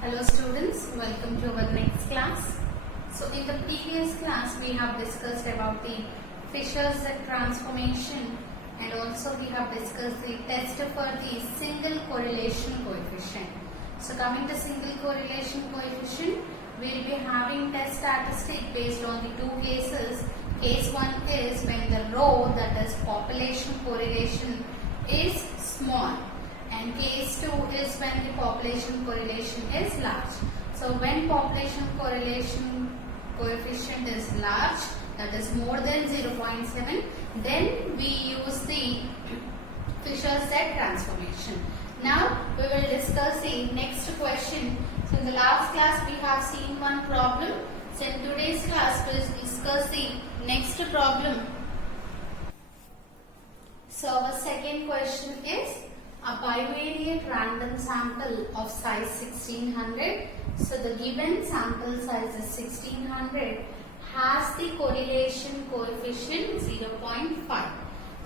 Hello students, welcome to our next class. So in the previous class we have discussed about the Fisher's transformation and also we have discussed the test for the single correlation coefficient. So coming to single correlation coefficient, we will be having test statistic based on the two cases. Case 1 is when the rho, that is population correlation, is small. And case 2 is when the population correlation is large. So when population correlation coefficient is large, that is more than 0.7, then we use the Fisher's Z transformation. Now we will discuss the next question. So in the last class we have seen one problem. So in today's class we will discuss the next problem. So our second question is a bivariate random sample of size 1600. So the given sample size is 1600 has the correlation coefficient 0.5.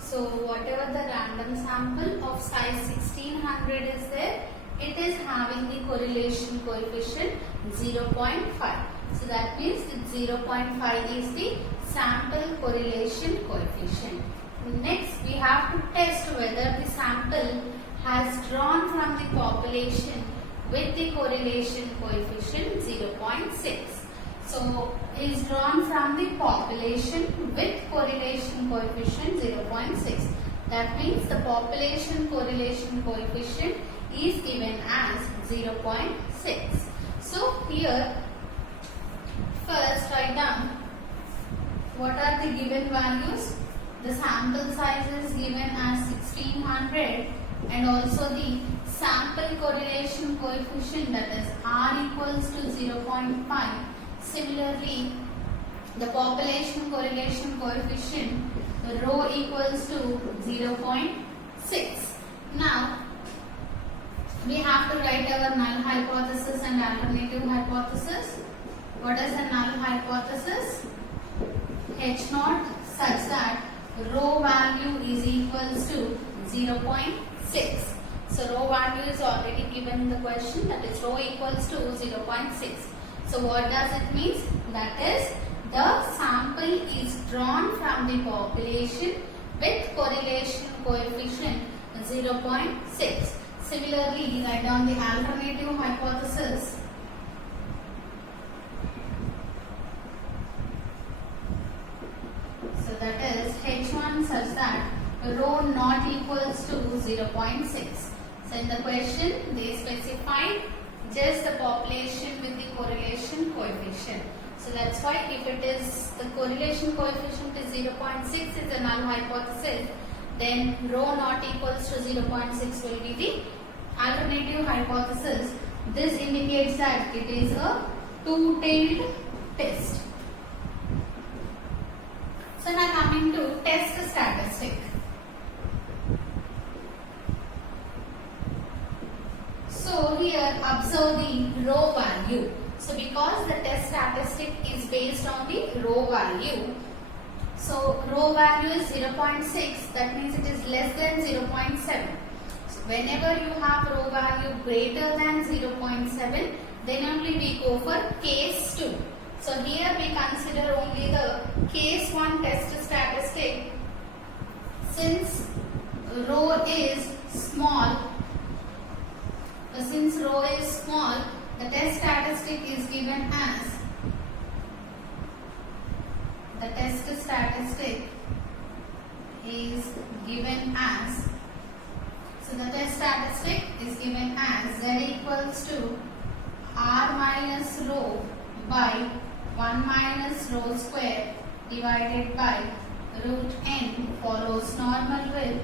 So whatever the random sample of size 1600 is there, it is having the correlation coefficient 0.5. So that means 0.5 is the sample correlation coefficient. Next we have to test whether the sample has drawn from the population with the correlation coefficient 0.6. So is drawn from the population with correlation coefficient 0.6. That means the population correlation coefficient is given as 0.6. So here first write down what are the given values. The sample size is given as 1600 and also the sample correlation coefficient, that is R equals to 0.5. Similarly, the population correlation coefficient, the rho equals to 0.6. Now, we have to write our null hypothesis and alternative hypothesis. What is the null hypothesis? H naught such that rho value is equals to 0.6. So rho value is already given in the question, that is rho equals to 0.6. So what does it mean? That is the sample is drawn from the population with correlation coefficient 0.6. Similarly, write down the alternative hypothesis. So that is H1 such that rho not equals to 0.6. So in the question they specified just the population with the correlation coefficient. So that's why if it is the correlation coefficient is 0.6 is the null hypothesis, then rho not equals to 0.6 will be the alternative hypothesis. This indicates that it is a two-tailed test. So now coming to test statistic. So here observe the rho value. So because the test statistic is based on the rho value, so rho value is 0.6, that means it is less than 0.7. So whenever you have rho value greater than 0.7, then only we go for case 2. So here we consider only the case 1 test statistic. Since rho is small, the test statistic is given as Z equals to R minus rho by 1 minus rho square divided by root n follows normal with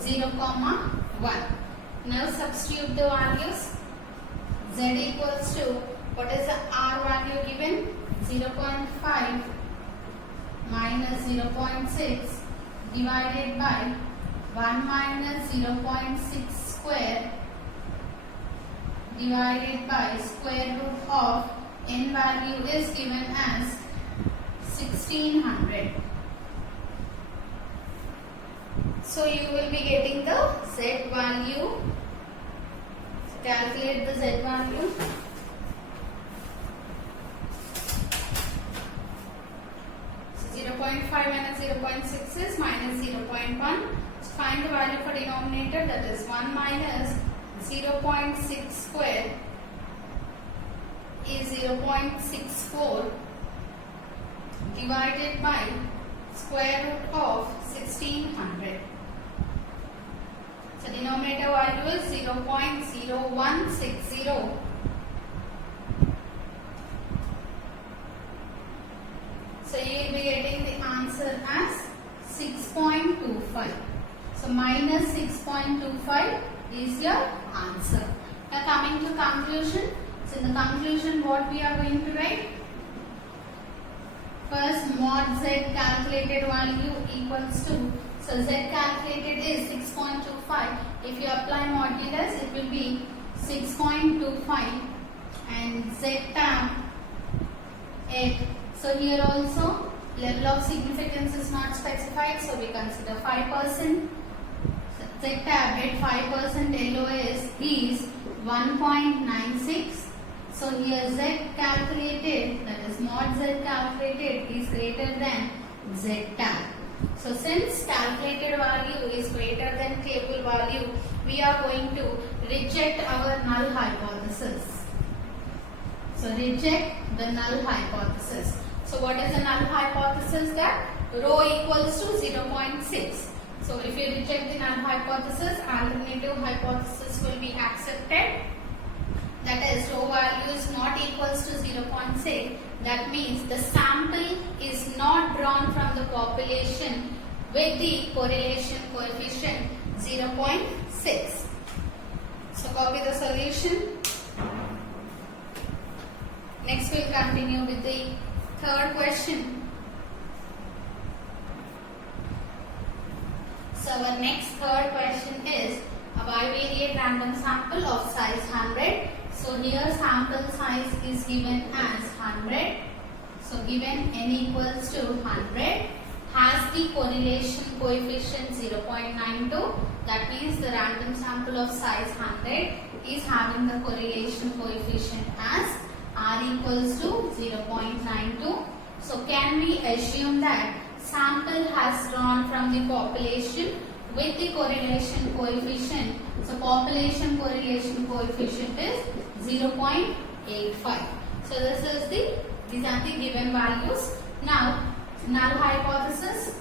0, 1. Now substitute the values. Z equals to, what is the R value given? 0.5 minus 0.6 divided by 1 minus 0.6 square divided by square root of n value is given as 1600. So you will be getting the Z value. Calculate the Z value. 0.1. So find the value for denominator, that is 1 minus 0.6 square is 0.64 divided by square root of 1600. So denominator value is 0.0160. So you will be getting the answer as 6.25. So minus 6.25 is your answer. Now coming to conclusion. So in the conclusion, what we are going to write? First, mod z calculated value equals to, so z calculated is 6.25. If you apply modulus, it will be 6.25 and z tab 8. So here also level of significance is not specified, so we consider 5%. Z tab at 5% LOS is 1.96. So here z calculated, that is mod z calculated, is greater than z tab. So since calculated value is greater than table value, we are going to reject our null hypothesis. So reject the null hypothesis. So what is the null hypothesis? That rho equals to 0.6. So if you reject the null hypothesis, alternative hypothesis will be accepted. That is, rho value is not equals to 0.6. That means the sample is not drawn from the population with the correlation coefficient 0.6. So copy the solution. Next we will continue with the third question. So our next third question is a bivariate random sample of size 100. So here sample size is given as 100. So given n equals to 100, has the correlation coefficient 0.92. That means the random sample of size 100 is having the correlation coefficient as r equals to 0.92. So can we assume that sample has drawn from the population with the correlation coefficient? So population correlation coefficient is 0.85. So these are the given values. Now null hypothesis.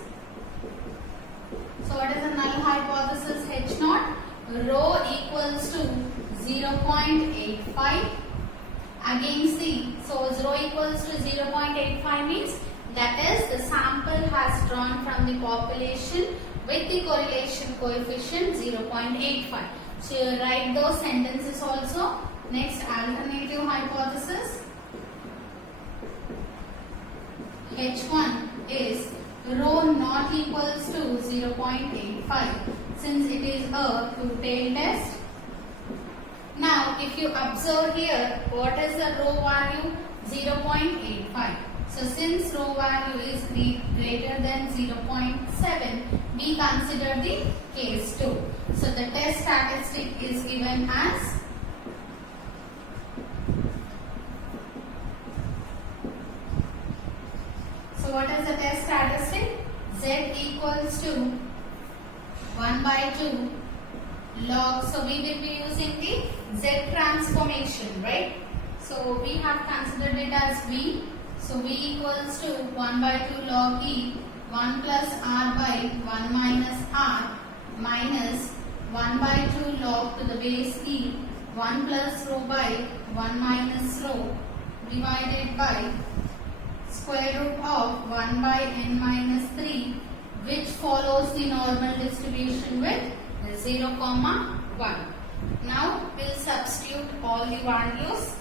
So what is the null hypothesis? H naught rho equals to 0.85 against the, so rho equals to 0.85 means that is the sample has drawn from the population with the correlation coefficient 0.85. So you write those sentences also. Next, alternative hypothesis. H1 is rho not equals to 0.85 since it is a two-tailed test. Now if you observe here, what is the rho value? 0.85. So since rho value is greater than 0.7, we consider the case 2. So the test statistic is given as So what is the test statistic? Z equals to 1 by 2 log. So we will be using the Z transformation, right? So we have considered it as V. So V equals to 1 by 2 log E, 1 plus R by 1 minus R minus 1 by 2 log to the base E, 1 plus rho by 1 minus rho divided by square root of 1 by n minus 3, which follows the normal distribution with 0, 1. Now we'll substitute all the values.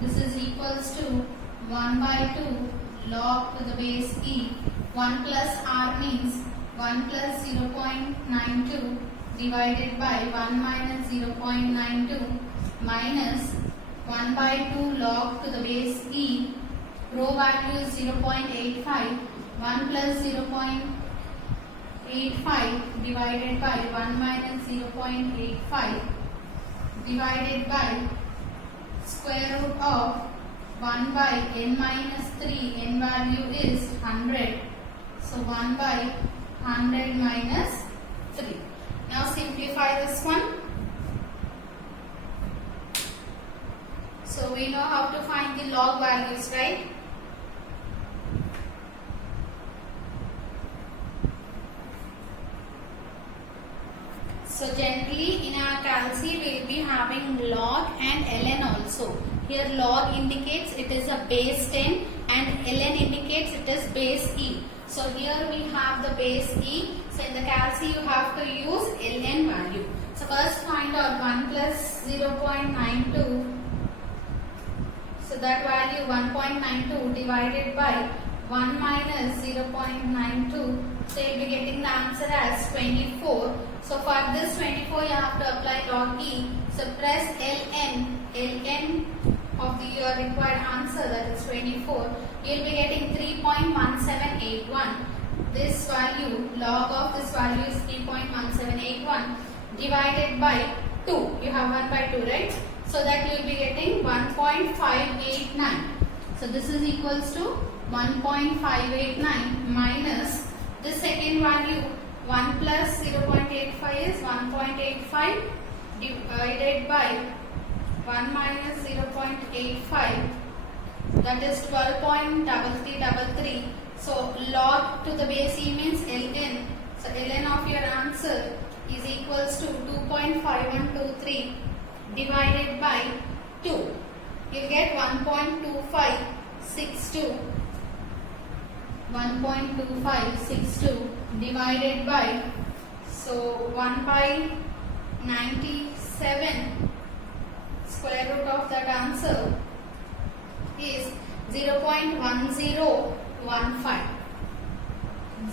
This is equals to 1 by 2 log to the base E. 1 plus R means 1 plus 0.92 divided by 1 minus 0.92 minus 1 by 2 log to the base E. Rho value is 0.85. 1 plus 0.85 divided by 1 minus 0.85 divided by square root of 1 by n minus 3. N value is 100. So 1 by 100 minus 3. Now simplify this one. So we know how to find the log values, right? So generally in our calc we will be having log and ln also. Here log indicates it is a base 10 and ln indicates it is base e. So here we have the base e. So in the calc you have to use ln value. So first find out 1 plus 0.92. So that value 1.92 divided by 1 minus 0.92. So you will be getting the answer as 24. So for this 24 you have to apply log e. So press ln of your required answer, that is 24. You will be getting 3.1781. This value, log of this value is 3.1781 divided by 2. You have 1 by 2, right? So that you will be getting 1.589. So this is equals to 1.589 minus the second value 1 plus 0.85 is 1.85 divided by 1 minus 0.85, that is 12.3333. So log to the base e means ln. So ln of your answer is equals to 2.5123 divided by 2. You get 1.2562. 1.2562 divided by, so 1 by 97, square root of that answer is 0.1015.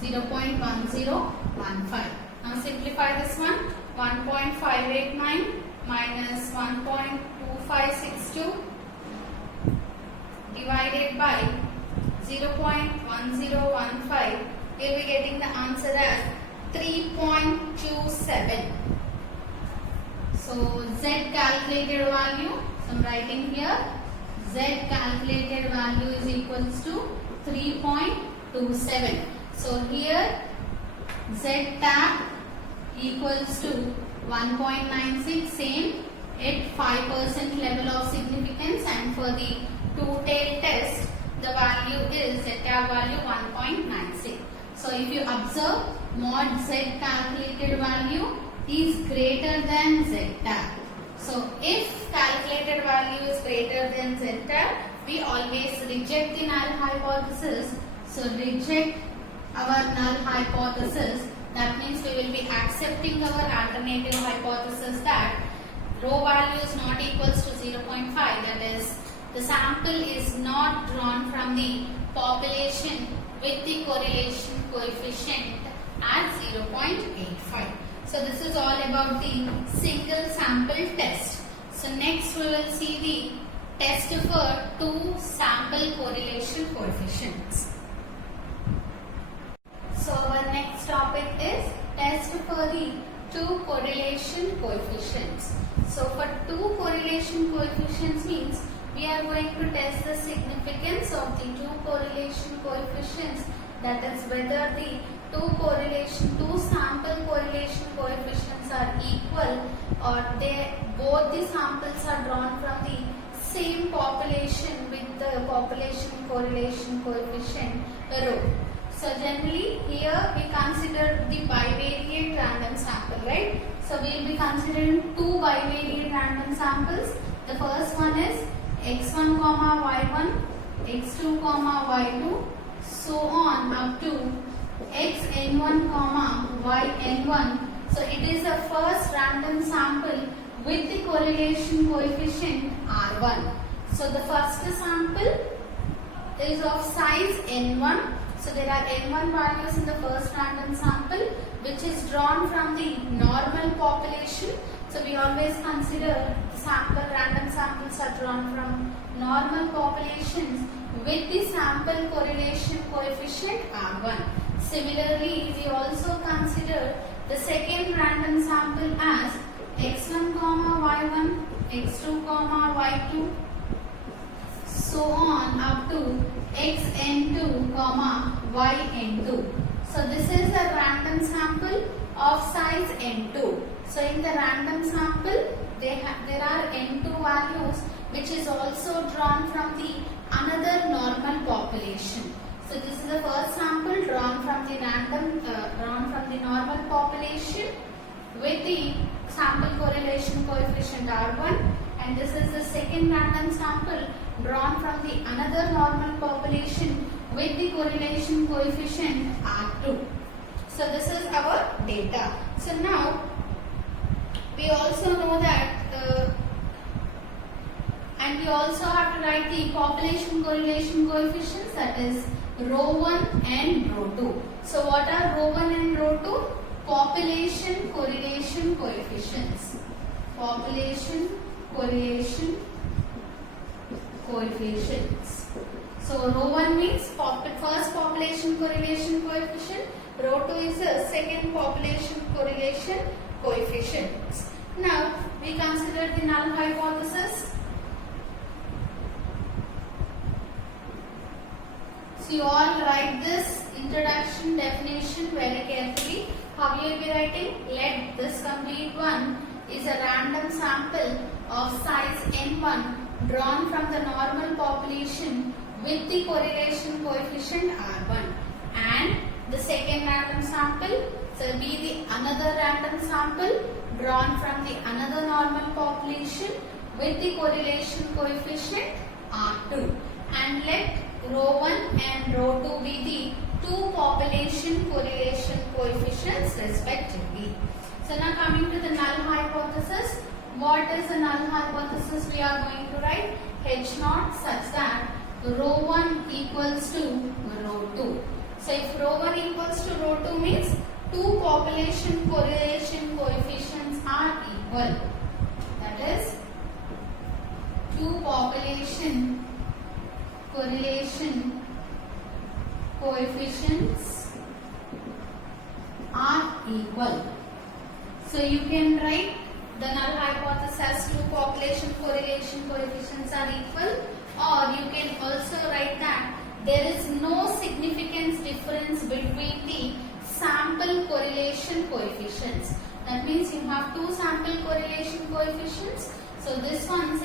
0.1015. Now simplify this one. 1.589 minus 1.2562 divided by 0.1015. You will be getting the answer as 3.27. So Z calculated value, so I am writing here, Z calculated value is equals to 3.27. So here Z tab equals to 1.96, same at 5% level of significance, and for the two-tailed test the value is Z tab value 1.96. So if you observe, mod Z calculated value is greater than Z tab. So if calculated value is greater than Z tab, we always reject the null hypothesis. So reject our null hypothesis. That means we will be accepting our alternative hypothesis that rho value is not equals to 0.5. That is, the sample is not drawn from the population with the correlation coefficient at 0.85. So this is all about the single sample test. So next we will see the test for two sample correlation coefficients. So our next topic is test for the two correlation coefficients. So for two correlation coefficients means we are going to test the significance of the two correlation coefficients, that is whether the two sample correlation coefficients are equal or both the samples are drawn from the same population with the population correlation coefficient rho. So generally here we consider the bivariate random sample, right? So we will be considering two bivariate random samples. The first one is x1 comma y1, x2 comma y2, so on up to xn1 comma yn1. So it is a first random sample with the correlation coefficient R1. So the first sample is of size n1. So there are n1 values in the first random sample which is drawn from the normal population. So we always consider random samples are drawn from normal populations with the sample correlation coefficient R1. Similarly, we also consider the second random sample as x1 comma y1, x2 comma y2, so on up to xn2 comma yn2. So this is a random sample of size n2. So in the random sample, there are n2 values which is also drawn from the another normal population. So this is the first sample drawn from the normal population with the sample correlation coefficient R1, and this is the second random sample drawn from the another normal population with the correlation coefficient R2. So this is our data. So now we also know that and we also have to write the population correlation coefficients, that is rho 1 and rho 2. So what are rho 1 and rho 2? Population correlation coefficients. Population correlation coefficients. So rho 1 means first population correlation coefficient. Rho 2 is the second population correlation coefficients. Now we consider the null hypothesis. So you all write this introduction definition very carefully. How you will be writing? Let this complete one is a random sample of size n1 drawn from the normal population with the correlation coefficient R1, and the second random sample will be the another random sample drawn from the another normal population with the correlation coefficient R2, and let rho 1 and rho 2 be the two population correlation coefficients respectively. So now coming to the null hypothesis. What is the null hypothesis we are going to write? H0 such that rho 1 equals to rho 2. So if rho 1 equals to rho 2 means two population correlation coefficients are equal. That is, two population correlation coefficients are equal. So you can write the null hypothesis as two population correlation coefficients are equal, or you can also write that there is no significance difference between the sample correlation coefficients. That means you have two sample correlation coefficients. So this one is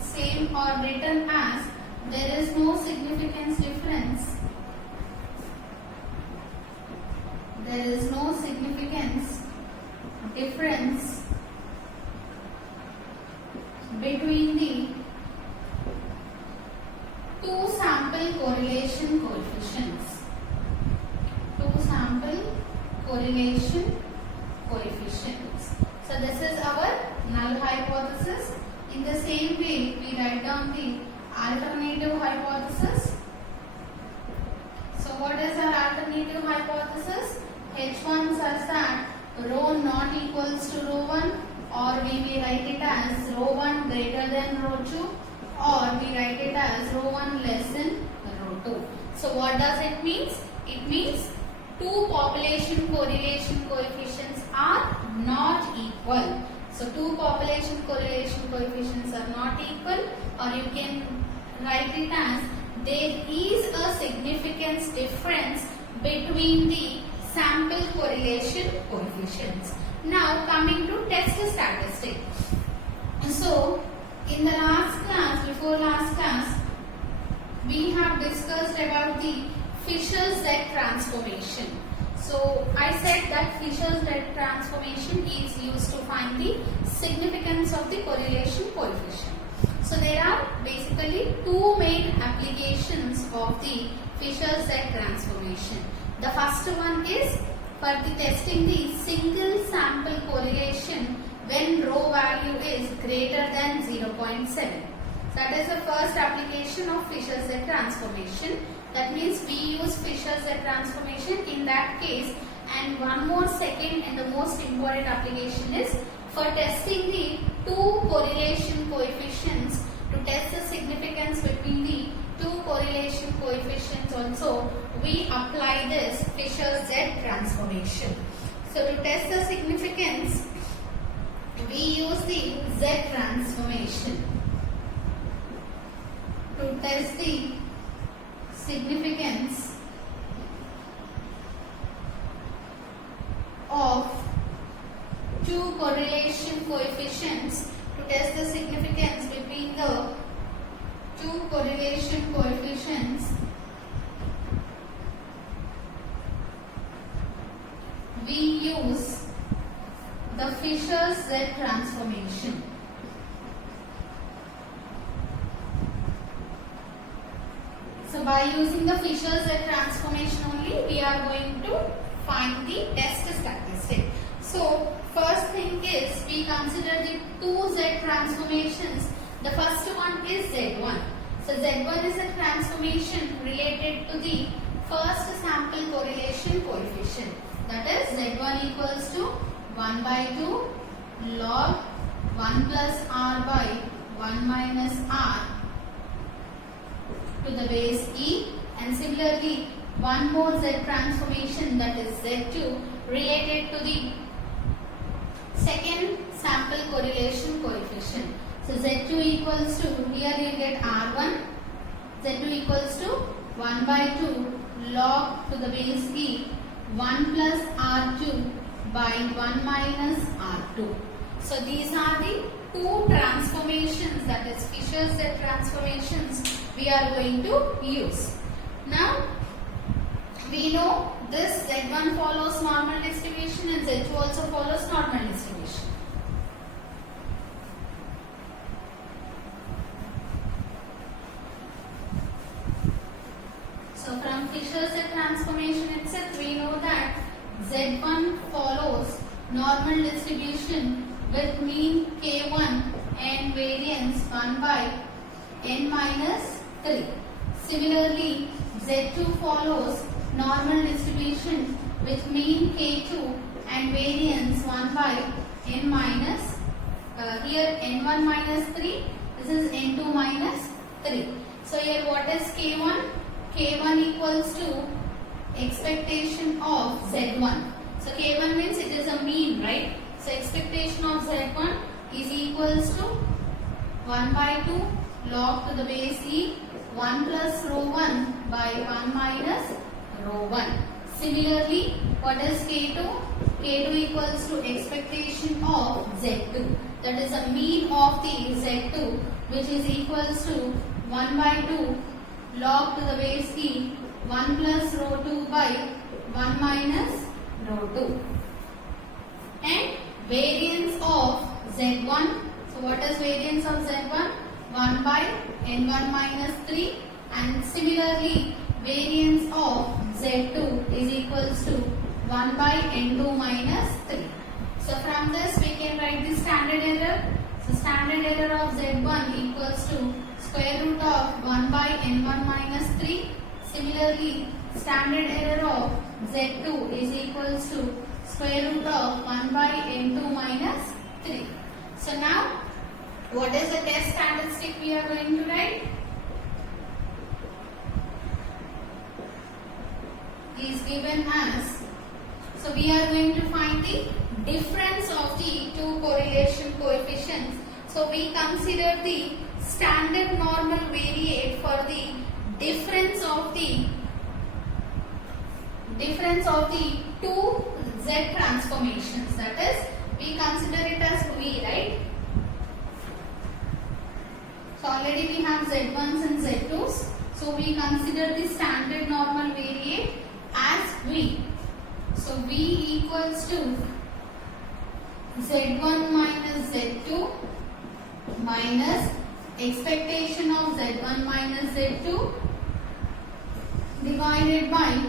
same or written as there is no significance difference. There is no significance difference between the two sample correlation coefficients. Two sample correlation coefficients. So this is our null hypothesis. In the same way, we write down the alternative hypothesis. So what is our alternative hypothesis? H1 such that rho not equals to rho 1, or we may write it as rho 1 greater than rho 2, or we write it as rho 1 less than rho 2. So what does it mean? It means two population correlation coefficients are not equal. So two population correlation coefficients are not equal, or you can write it as there is a significance difference between the sample correlation coefficients. Now coming to test statistic. So in the before last class, we have discussed about the Fisher-Z transformation. So I said that Fisher-Z transformation is used to find the significance of the correlation coefficient. So there are basically two main applications of the Fisher-Z transformation. The first one is for the testing the single sample correlation when rho value is greater than 0.7. That is the first application of Fisher-Z transformation. That means we use Fisher-Z transformation in that case. And one more second and the most important application is for testing the two correlation coefficients, to test the significance between the two correlation coefficients also, we apply this Fisher-Z transformation. So to test the significance, we use the Z transformation. To test the significance coefficients to test the significance between the two correlation coefficients. We use the Fisher's Z transformation. So by using the Fisher's Z transformation only, we are going to find the test statistic. So first thing is, we consider the two Z transformations. The first one is Z1. So Z1 is a transformation related to the first sample correlation coefficient. That is Z1 equals to 1 by 2 log 1 plus R by 1 minus R to the base E, and similarly one more Z transformation, that is Z2, related to the second sample correlation coefficient. So Z2 equals to, here you get R1, Z2 equals to 1 by 2 log to the base E 1 plus R2 by 1 minus R2. So these are the two transformations, that is Fisher's Z transformations we are going to use. Now we know this Z1 follows normal distribution and Z2 also follows normal distribution. So from Fisher's Z transformation itself, we know that Z1 follows normal distribution with mean K1 and variance 1 by n minus 3. Similarly, Z2 follows normal distribution with mean K2 and variance 1 by n minus, here n1 minus 3, this is n2 minus 3. So here what is K1? K1 equals to expectation of Z1. So K1 means it is a mean, right? So expectation of Z1 is equals to 1 by 2 log to the base E 1 plus rho 1 by 1 minus rho 1. Similarly, what is K2? K2 equals to expectation of Z2. That is the mean of the Z2, which is equals to 1 by 2 log to the base E 1 plus rho 2 by 1 minus rho 2. And variance of Z1. So what is variance of Z1? 1 by n1 minus 3, and similarly variance of Z2 is equals to 1 by n2 minus 3. So from this we can write the standard error. So standard error of Z1 equals to square root of 1 by n1 minus 3. Similarly, standard error of Z2 is equals to square root of 1 by n2 minus 3. So now, what is the test statistic we are going to write? Is given as, so we are going to find the difference of the two correlation coefficients. So we consider the standard normal variate for the difference of the two Z transformations. That is, we consider it as V, right? So already we have Z1s and Z2s. So we consider the standard normal variate as V. So V equals to Z1 minus Z2 minus expectation of Z1 minus Z2 divided by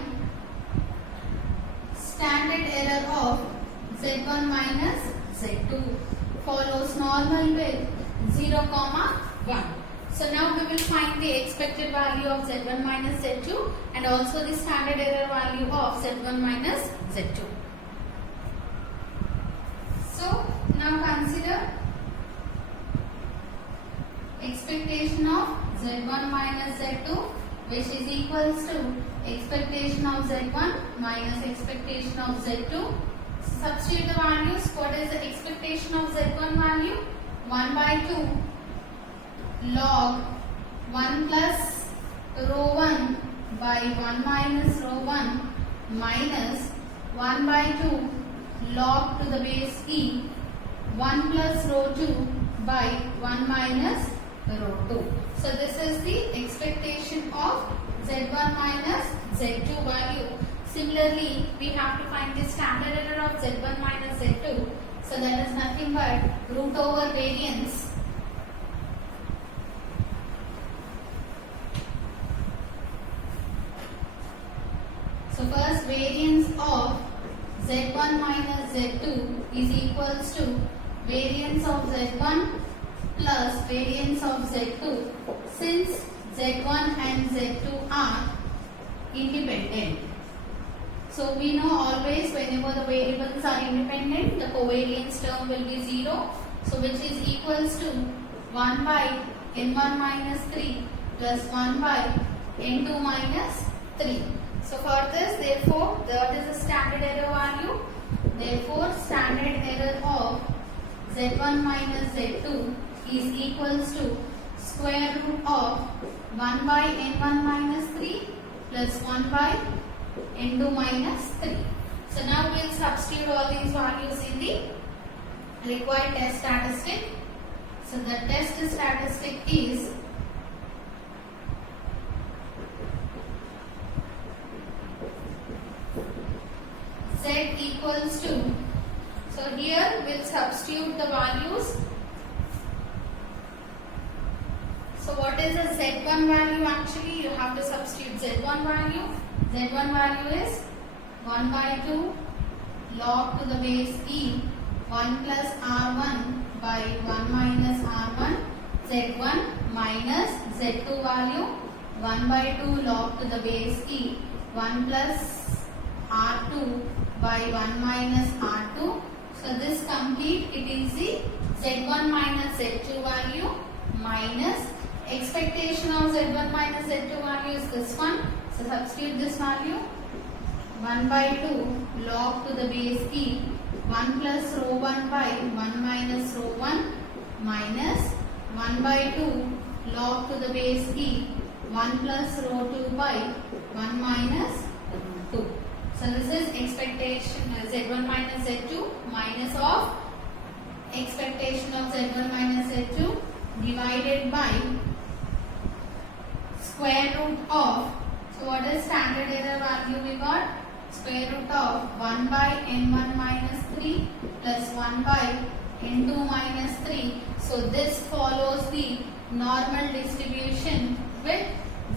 standard error of Z1 minus Z2 follows normal with 0, 1. So now we will find the expected value of Z1 minus Z2 and also the standard error value of Z1 minus Z2. So now consider expectation of Z1 minus Z2, which is equals to expectation of Z1 minus expectation of Z2. Substitute the values. What is the expectation of Z1 value? 1 by 2 log 1 plus rho 1 by 1 minus rho 1 minus 1 by 2 log to the base E 1 plus rho 2 by 1 minus rho 2. So this is the expectation of Z1 minus Z2 value. Similarly, we have to find the standard error of Z1 minus Z2. So that is nothing but root over variance. So first variance of Z1 minus Z2 is equals to variance of Z1 plus variance of Z2, since Z1 and Z2 are independent. So we know always whenever the variables are independent, the covariance term will be 0. So which is equals to 1 by n1 minus 3 plus 1 by n2 minus 3. So for this, therefore, that is the standard error value. Therefore, standard error of Z1 minus Z2 is equals to square root of 1 by n1 minus 3 plus 1 by n2 minus 3. So now we will substitute all these values in the required test statistic. So the test statistic is Z equals to, so here we will substitute the values. So what is the Z1 value actually? You have to substitute Z1 value. Z1 value is 1 by 2 log to the base E 1 plus R1 by 1 minus R1. Z1 minus Z2 value 1 by 2 log to the base E 1 plus R2 by 1 minus R2. So this complete, it is the Z1 minus Z2 value minus expectation of Z1 minus Z2 value is this one. So substitute this value 1 by 2 log to the base E 1 plus rho 1 by 1 minus rho 1 minus 1 by 2 log to the base E 1 plus rho 2 by 1 minus rho 2. So this is expectation Z1 minus Z2 minus of expectation of Z1 minus Z2 divided by square root of, so what is standard error value we got? Square root of 1 by n1 minus 3 plus 1 by n2 minus 3. So this follows the normal distribution with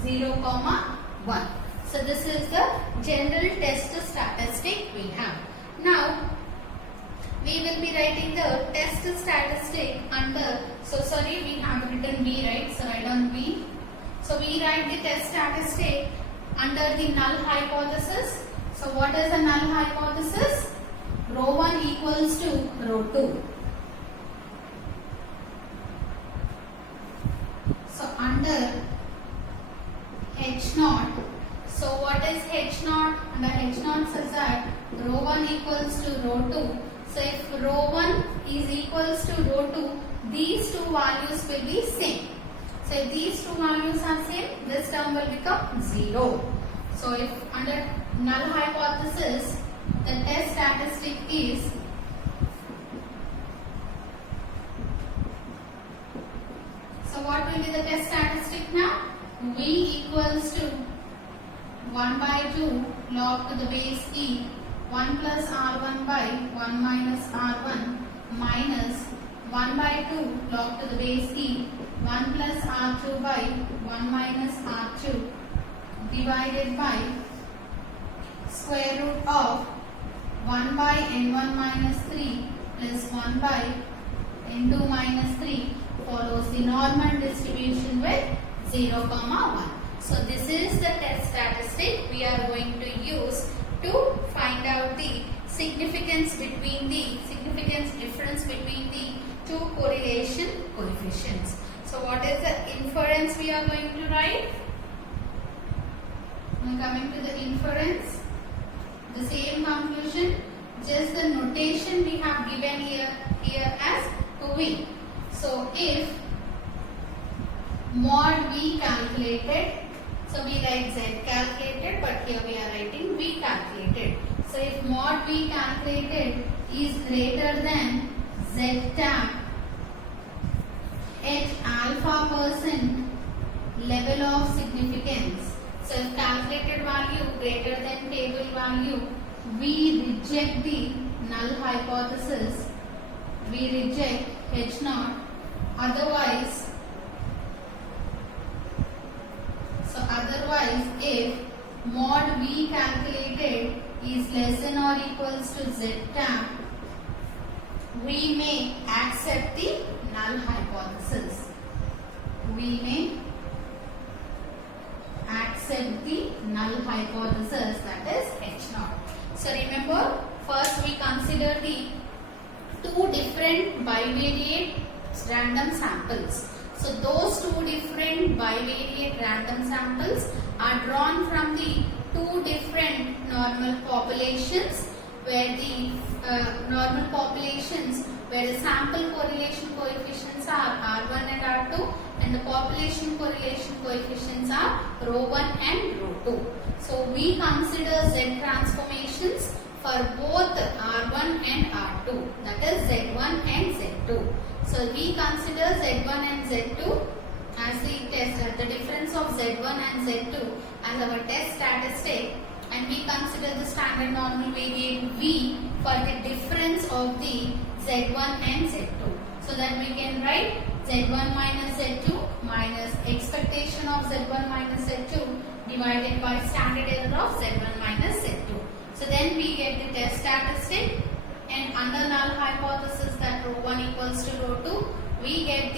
0, 1. So this is the general test statistic we have. Now we will be writing the test statistic under, so sorry, we have written B, right? So write down B. So we write the test statistic under the null hypothesis. So what is the null hypothesis? Rho 1 equals to rho 2. So under H naught, so what is H naught? Under H naught says that rho 1 equals to rho 2. So if rho 1 is equals to rho 2, these two values will be same. So if these two values are same, this term will become 0. So if under null hypothesis, the test statistic is so what will be the test statistic now? V equals to 1 by 2 log to the base E 1 plus R1 by 1 minus R1 minus 1 by 2 log to the base E 1 plus R2 by 1 minus R2 divided by square root of 1 by n1 minus 3 plus 1 by n2 minus 3 follows the normal distribution with 0, 1. So this is the test statistic we are going to use to find out the significance difference between the two correlation coefficients. So what is the inference we are going to write? Now coming to the inference, the same conclusion, just the notation we have given here as V. So if mod V calculated, so we write Z calculated, but here we are writing V calculated. So if mod V calculated is greater than Z tab at alpha percent level of significance. So if calculated value greater than table value, we reject the null hypothesis. We reject H0. Otherwise, if mod V calculated is less than or equals to Z tab, we may accept the null hypothesis. We may accept the null hypothesis, that is H0. So remember, first we consider the two different bivariate random samples. So those two different bivariate random samples are drawn from the two different normal populations, where the normal populations where the sample correlation coefficients are R1 and R2 and the population correlation coefficients are ρ1 and ρ2. So we consider Z transformations for both R1 and R2, that is Z1 and Z2. So we consider Z1 and Z2 as the test, the difference of Z1 and Z2 as our test statistic, and we consider the standard normal variate V for the difference of the Z1 and Z2. So that we can write Z1 minus Z2 minus expectation of Z1 minus Z2 divided by standard error of Z1 minus Z2. So then we get the test statistic, and under null hypothesis that ρ1 equals to ρ2, we get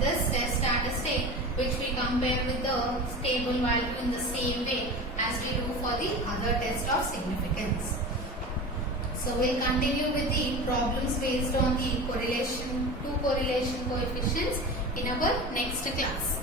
this test statistic, which we compare with the stable value in the same way as we do for the other test of significance. So we'll continue with the problems based on the two correlation coefficients in our next class.